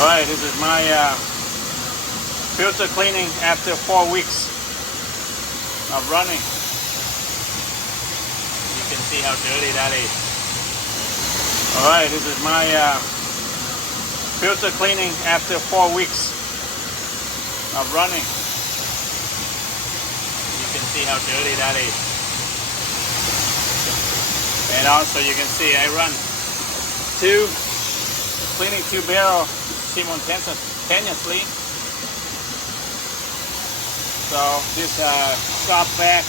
Alright, this is my filter cleaning after 4 weeks of running. You can see how dirty that is. Alright, this is my filter cleaning after 4 weeks of running. You can see how dirty that is. And also you can see I run cleaning 2 barrels simultaneously. So this shop vac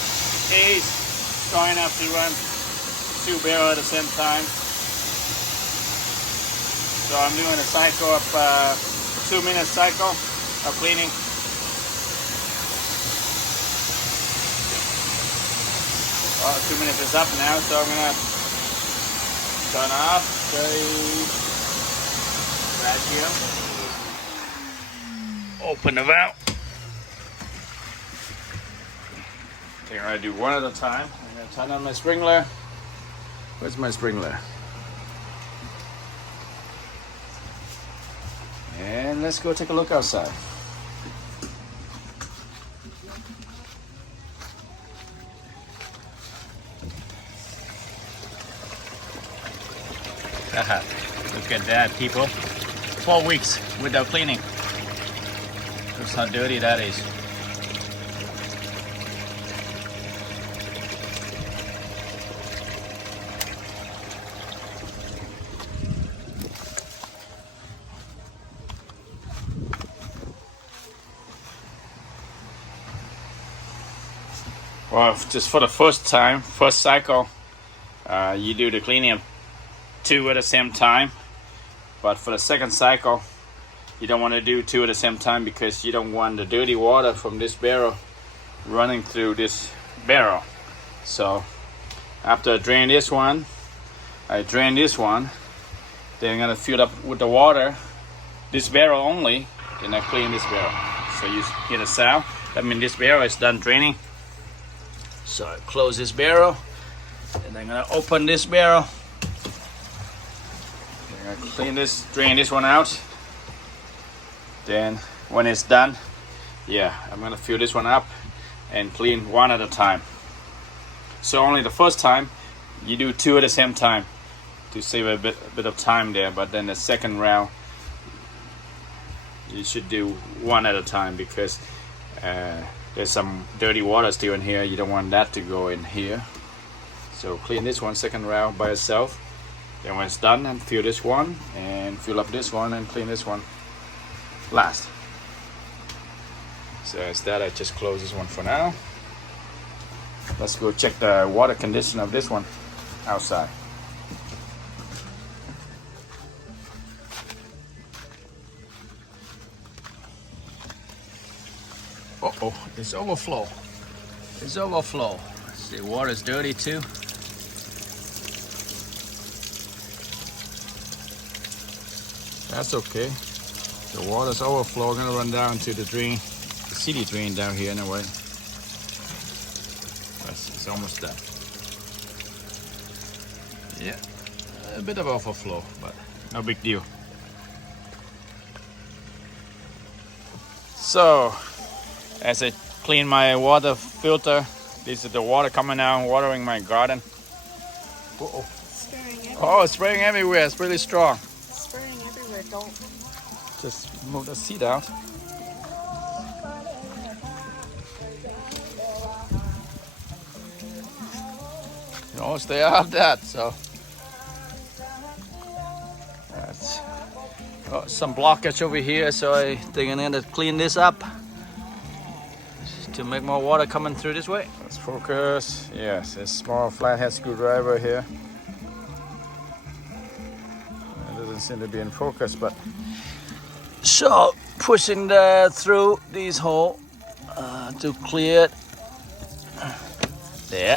is strong enough to run 2 barrels at the same time. So I'm doing a cycle of 2-minute cycle of cleaning. Well, 2 minutes is up now, so I'm gonna turn off the vacuum. Open the valve. I think I'm gonna do one at a time. I'm gonna turn on my sprinkler. Where's my sprinkler? And let's go take a look outside. Look at that, people. 4 weeks without cleaning. That's how dirty that is. Well, just for the first cycle, you do the cleaning of 2 at the same time. But for the second cycle, you don't want to do 2 at the same time because you don't want the dirty water from this barrel running through this barrel. So after I drain this one, then I'm gonna fill up with the water this barrel only, then I clean this barrel. So you hear the sound, that means this barrel is done draining. So I close this barrel, and I'm gonna open this barrel. I'm gonna drain this one out. Then when it's done, I'm gonna fill this one up and clean one at a time. So only the first time you do 2 at the same time to save a bit of time there, but then the second round you should do 1 at a time because there's some dirty water still in here. You don't want that to go in here. So clean this one second round by itself. Then when it's done, and fill this one and fill up this one and clean this one last. So instead I just close this one for now. Let's go check the water condition of this one outside. Uh-oh, it's overflow. It's overflow. See, water is dirty too. That's okay. The water's overflow, gonna run down to the drain, the city drain down here anyway. It's almost done. Yeah, a bit of overflow, but no big deal. So, as I clean my water filter, this is the water coming out, watering my garden. Uh-oh. Spraying everywhere. Oh, it's spraying everywhere. It's really strong. Spraying everywhere. Don't. Just move the seat out. No, stay out of that. So that's some blockage over here. So I think I need to clean this up to make more water coming through this way. Let's focus. Yes, a small flathead screwdriver here. It doesn't seem to be in focus, but so pushing that through this hole to clear it. There,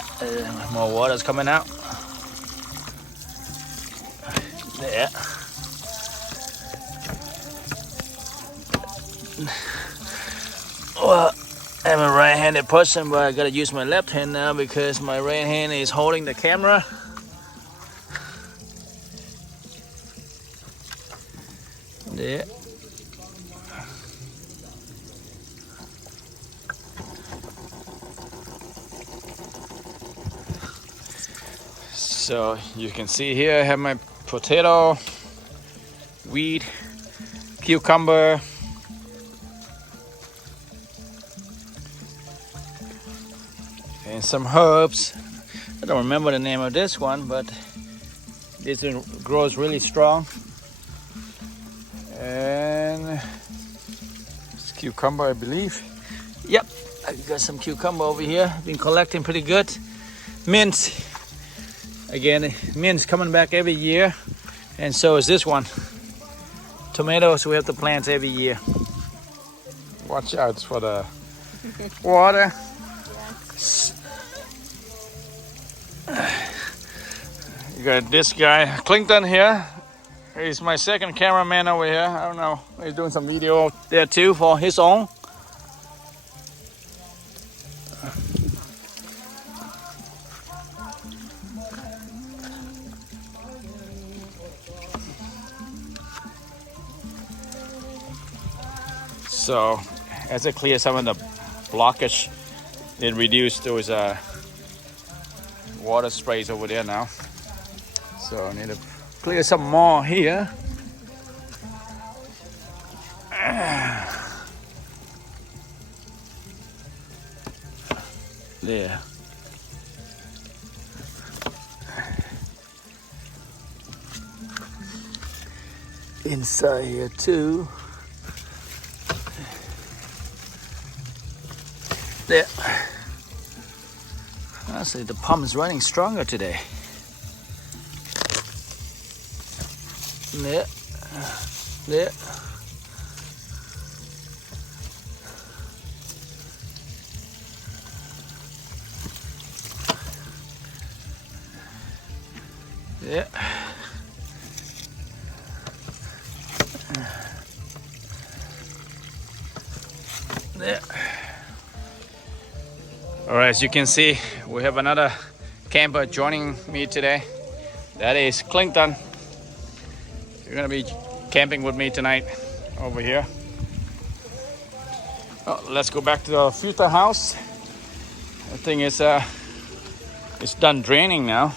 more water's coming out. There. Well, I'm a right-handed person, but I gotta use my left hand now because my right hand is holding the camera. There. So you can see here I have my potato, wheat, cucumber, and some herbs. I don't remember the name of this one, but this one grows really strong. And it's cucumber, I believe. Yep, I got some cucumber over here. Been collecting pretty good. Mint. Again, mint's coming back every year, and so is this one. Tomatoes, we have to plant every year. Watch out for the water. You got this guy, Clinton here. He's my second cameraman over here. I don't know, he's doing some video there too for his own. So as I clear some of the blockage, it reduced those water sprays over there now. So I need to clear some more here. There. Inside here too. There. Honestly, the pump is running stronger today. There. There. There. There. All right, as you can see, we have another camper joining me today. That is Clinton. You're gonna be camping with me tonight over here. Oh, let's go back to the filter house. The thing is, it's done draining now.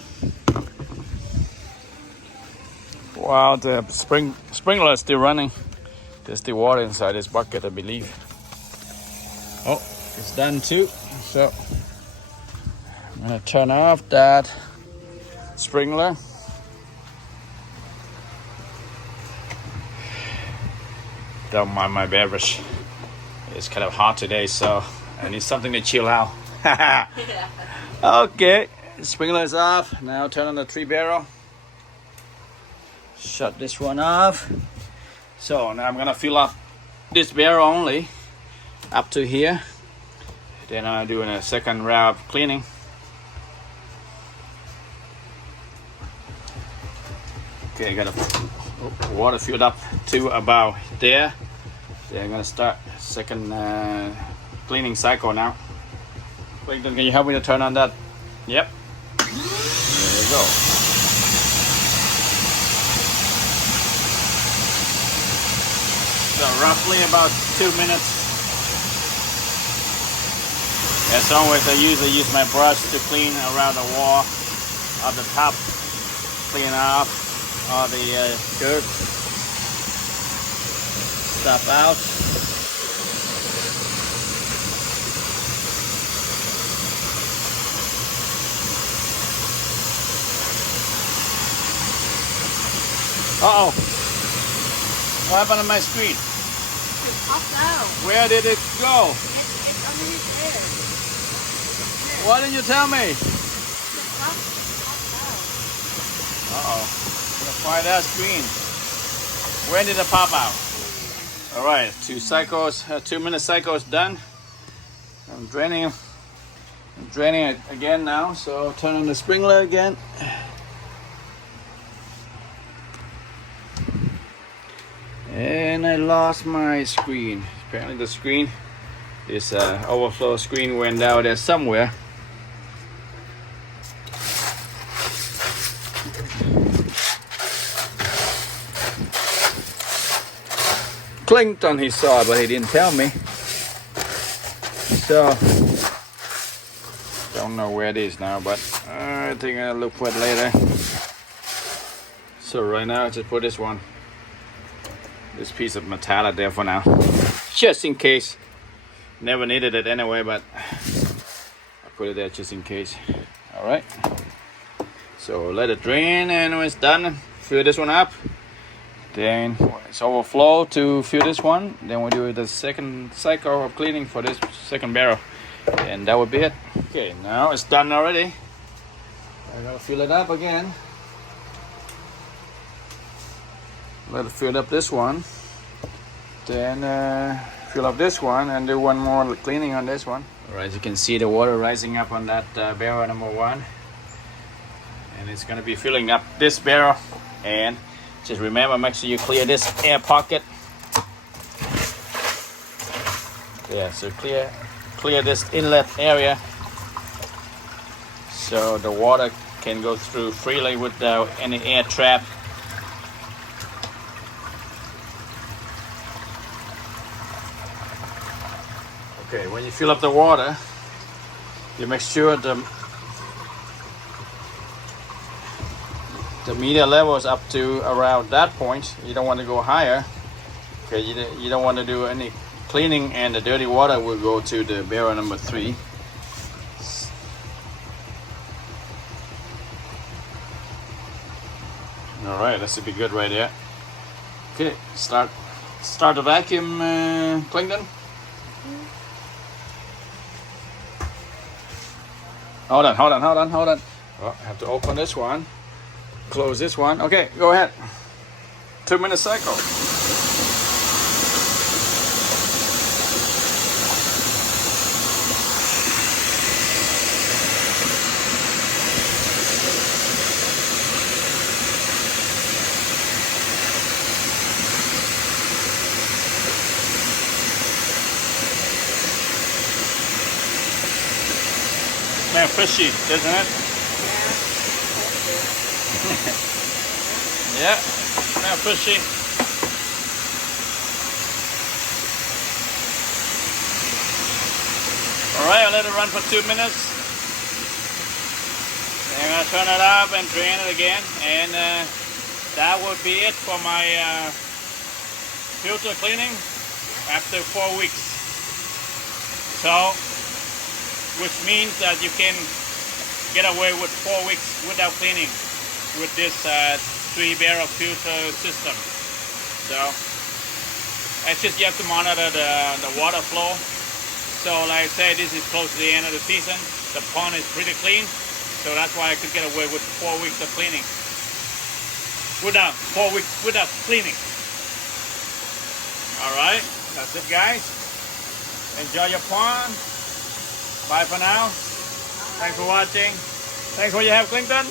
Wow, the sprinkler is still running. There's still water inside this bucket, I believe. Oh, it's done too. So I'm gonna turn off that sprinkler. Don't mind my beverage. It's kind of hot today, so I need something to chill out. Okay, sprinkler is off. Now turn on the tree barrel. Shut this one off. So now I'm gonna fill up this barrel only up to here. Then I'm doing a second round of cleaning. Okay, I got a water filled up to about there. Then I'm gonna start second cleaning cycle now. Clinton, can you help me to turn on that? Yep. There we go. So roughly about 2 minutes. As always, I usually use my brush to clean around the wall of the top, clean off all the dirt stuff out. Uh-oh. What happened to my screen? It popped out. Where did it go? It's underneath there. Why didn't you tell me? It popped out. Uh-oh. Let's find that screen. When did it pop out? All right, 2 minute cycles done. I'm draining it again now, so turn on the sprinkler again. And I lost my screen. Apparently the screen, this overflow screen went out there somewhere. Clinton, he saw it, but he didn't tell me. So, don't know where it is now, but I think I'll look for it later. So right now, I just put this piece of metal there for now, just in case. Never needed it anyway, but I put it there just in case. All right. So let it drain, and when it's done, fill this one up. Then it's overflow to fill this one. Then we do the second cycle of cleaning for this second barrel, and that would be it. Okay, now it's done already. I gotta fill it up again. Let it fill up this one. Then fill up this one and do one more cleaning on this one. Alright, you can see the water rising up on that barrel number 1. And it's gonna be filling up this barrel. And just remember, make sure you clear this air pocket. Yeah, so clear this inlet area so the water can go through freely without any air trap. Okay, when you fill up the water, you make sure the meter level is up to around that point. You don't want to go higher. Okay, you don't want to do any cleaning, and the dirty water will go to the barrel number 3. All right, that should be good right there. Okay, start the vacuum, Clinton. Hold on. Oh, I have to open this one, close this one. Okay, go ahead. 2 minute cycle. Man, fishy, isn't it? Yeah, man, fishy. Alright, I'll let it run for 2 minutes. Then I'm gonna turn it up and drain it again, and that would be it for my filter cleaning after 4 weeks. So, which means that you can get away with 4 weeks without cleaning with this 3-barrel filter system. So it's just you have to monitor the water flow. So like I said, this is close to the end of the season. The pond is pretty clean, so that's why I could get away with 4 weeks of cleaning. 4 weeks without cleaning. All right, that's it, guys. Enjoy your pond. Bye for now. Thanks for watching. Thanks for your help, Clinton.